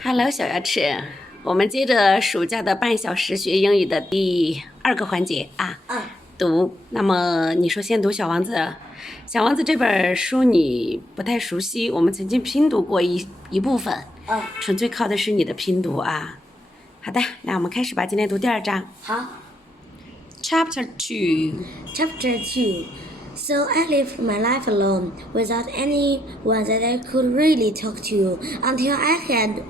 Hello，小牙齿，我们接着暑假的半小时学英语的第2个环节啊，读。那么你说先读《小王子》，《小王子》这本书你不太熟悉，我们曾经拼读过一部分，纯粹靠的是你的拼读啊。好的，那我们开始吧，今天读第2章。好。Chapter 2. Chapter 2. So I lived my life alone, without anyone that I could really talk to, until I had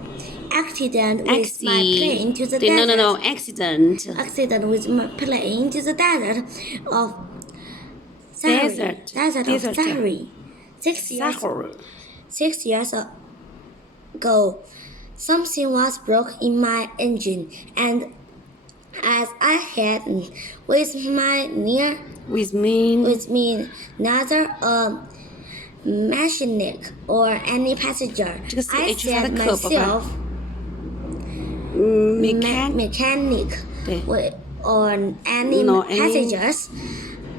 accident with my plane to the desert. No, accident. Accident with my plane to the desert of Sahari. Desert of Sahari. 6 years ago, something was broke in my engine, and as I had with me neither a mechanic or any passenger. I said myself mechanic or any passengers.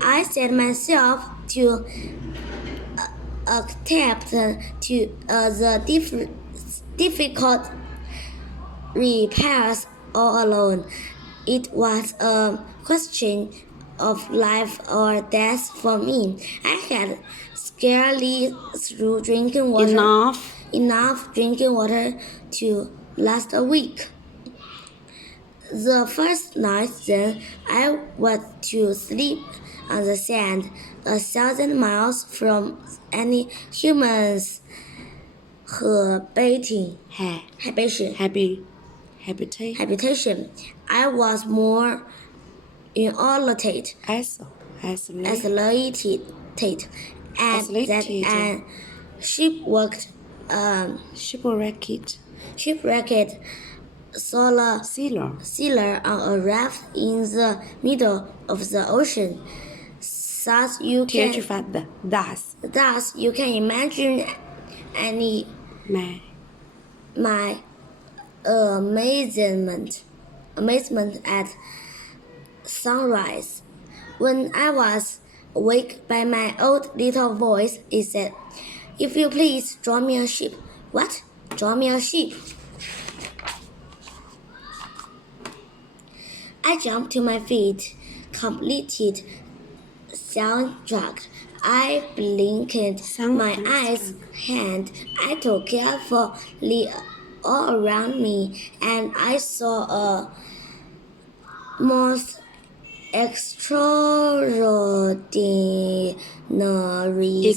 I set myself to attempt to the difficult repairs all alone. It was a question of life or death for me. I had scarcely through drinking water enough drinking water to last a week. The first night then I went to sleep on the sand, 1,000 miles from any humans habitation. I was more isolated and that shipwrecked sailor on a raft in the middle of the ocean. Thus you can imagine my amazement at sunrise. When I was awake by my old little voice, it said, "If you please, draw me a ship." What? Draw me a ship? I jumped to my feet, completed soundtrack. I blinked my eyes, and I looked carefully all around me, and I saw a most extraordinary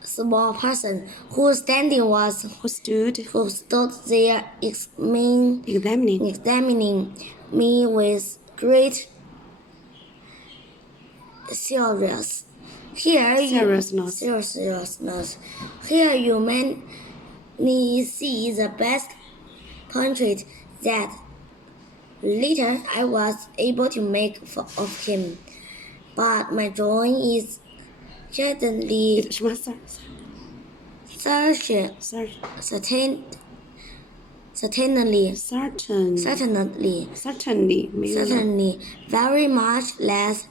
small person who stood there examining me with great seriousness. Here you may see the best portrait that later I was able to make of him, but my drawing is certainly very much less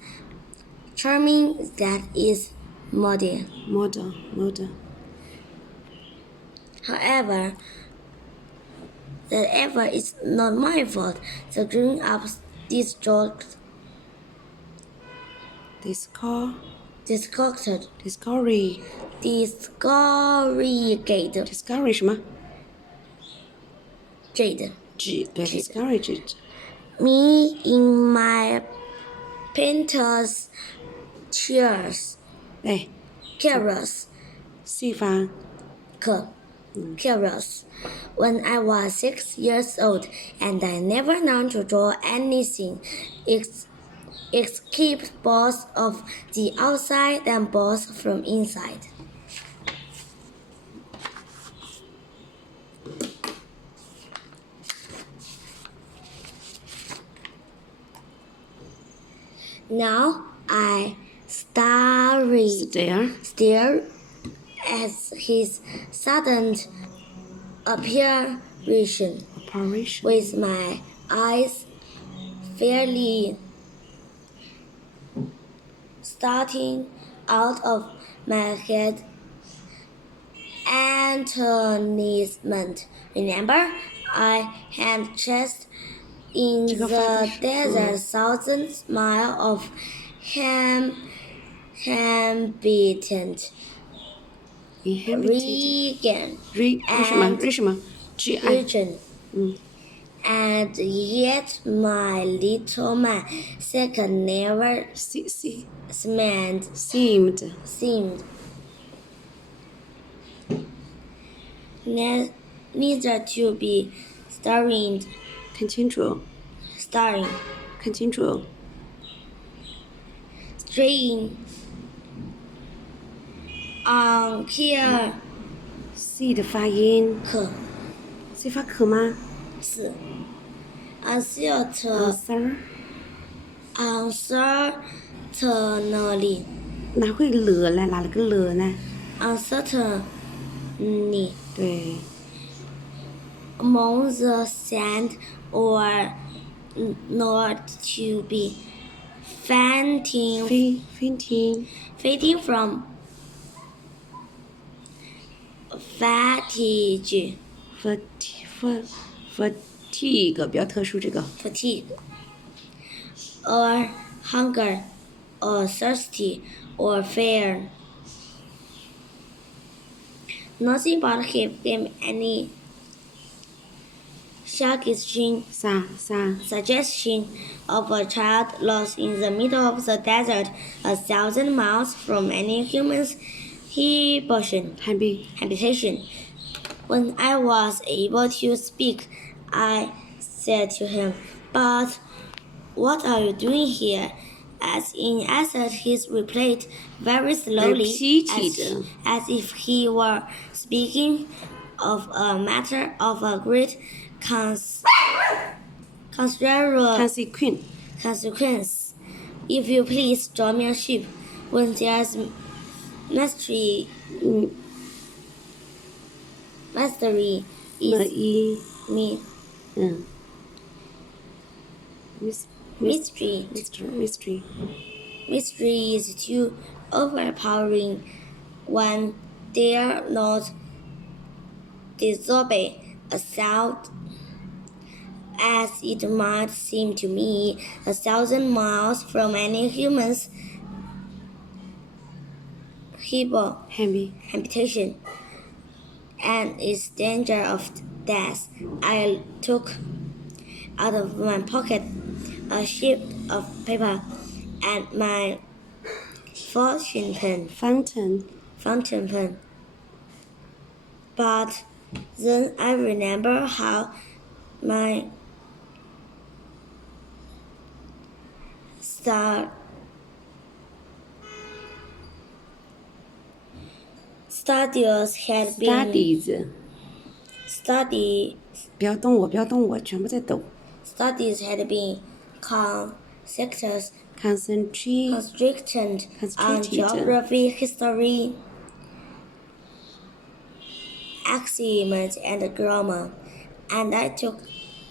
charming than its model. However, it's not my fault. The grown-ups discourage 什么 discouraged me in my painter's careless 细方 careless when I was 6 years old, and I never learned to draw anything except balls of the outside and balls from inside. Now I stare at his sudden apparition with my eyes fairly starting out of my head advertisement. Remember, I had chased in the desert thousands miles of inhabitant region. And yet my little man second never seemed neither to be starring 看清楚 starring 看清楚 straying on here C 的发音可 C 发可吗是 uncertainly 哪会了呢哪了个了呢 uncertainly 对 among the sand or not to be fainting from fatigue 比较特殊这个 fatigue or hunger or thirsty or fear. Nothing but gave him any suggestion of a child lost in the middle of the desert, 1,000 miles from any human's habitation. When I was able to speak, I said to him, "But what are you doing here?" As in answer, he replied very slowly, as if he were speaking of a matter of a great consequence. If you please, draw me a ship. When there's mastery is me. Mystery is too overpowering. One dare not disobey a sound, as it might seem to me, 1,000 miles from any human's habitation, and its danger of death. I took out of my pocket a sheet of paper and my fountain pen. But then I remember how my studies had been不要动我全部在抖 studies had been constricted constricted on geography, history, axioms, and grammar, and I took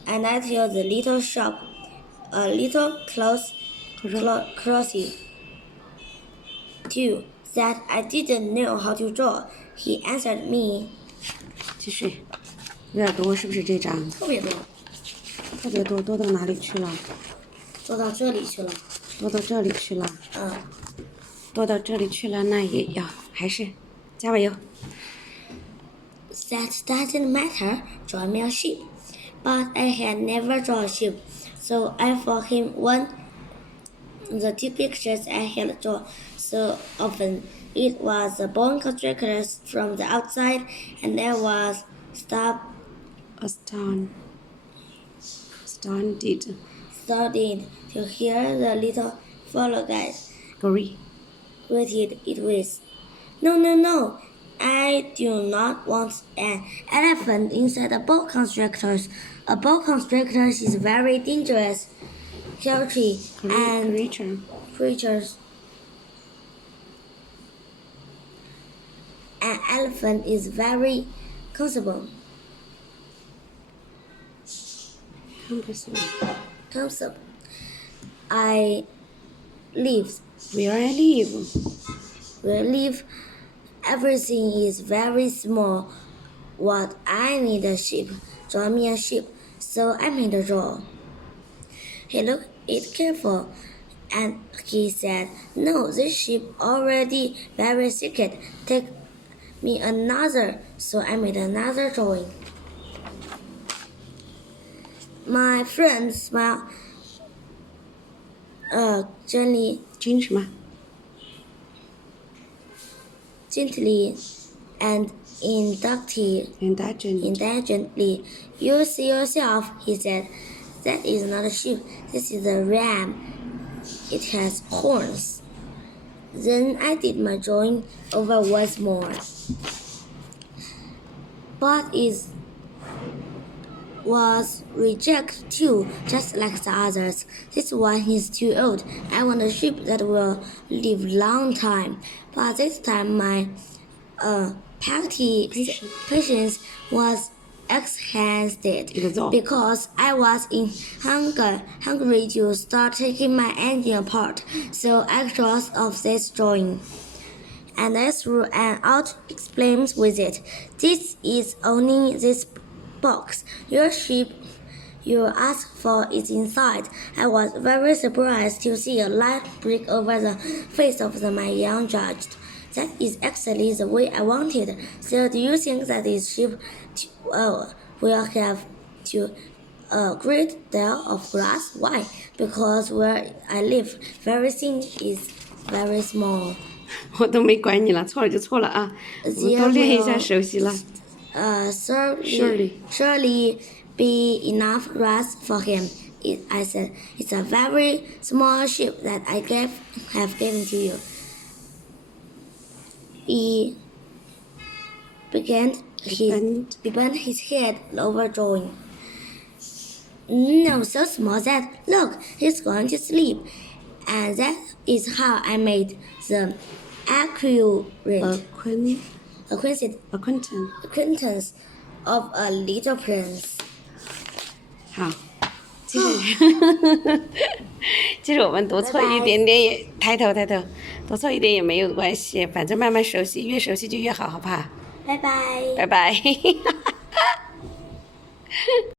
the little shop a little closely too, that I didn't know how to draw. He answered me. 继续有点多是不是这张特别多多到哪里去了多到这里去了多到这里去了多到这里去了那也要还是加把油 That doesn't matter, draw me a ship. But I had never drawn a ship, so I for him one the two pictures I had drawn so often. It was the bone constrictors from the outside, and I was astounded to hear the little fellow guys greeted it with, No, I do not want an elephant inside a boa constrictor. A boa constrictor is very dangerous creatures. An elephant is very cumbersome. I live. Where I live. where live everything is very small. What I need a ship, draw me a ship, so I made a draw. He looked it careful, and he said, "No, this ship already very secret. Take me another." So I made another drawing. My friend smiled gently and indulgently. "You see yourself," he said. "That is not a sheep. This is a ram. It has horns." Then I did my drawing over once more. But it was rejected too, just like the others. "This one is too old. I want a sheep that will live long time." But this time my patience was exhausted because I was hungry to start taking my engine apart. So I crossed off this drawing, and I threw out explains with it. "This is only this box. Your sheep you asked for is inside." I was very surprised to see a light break over the face of my young judge. "That is exactly the way I wanted. So do you think that this sheep will have a great deal of grass?" "Why?" "Because where I live, everything is very small." 我都没管你了，错了就错了啊，我们多练一下熟悉了。Surely be enough grass for him. I said, "It's a very small sheep that I have given to you." He bent his head over drawing. "No, so small that, look, he's going to sleep." And that is how I made the acquaintance of a little prince. 好，其实我们读错一点点也抬头，读错一点也没有关系，反正慢慢熟悉，越熟悉就越好，好不好？拜拜。拜拜。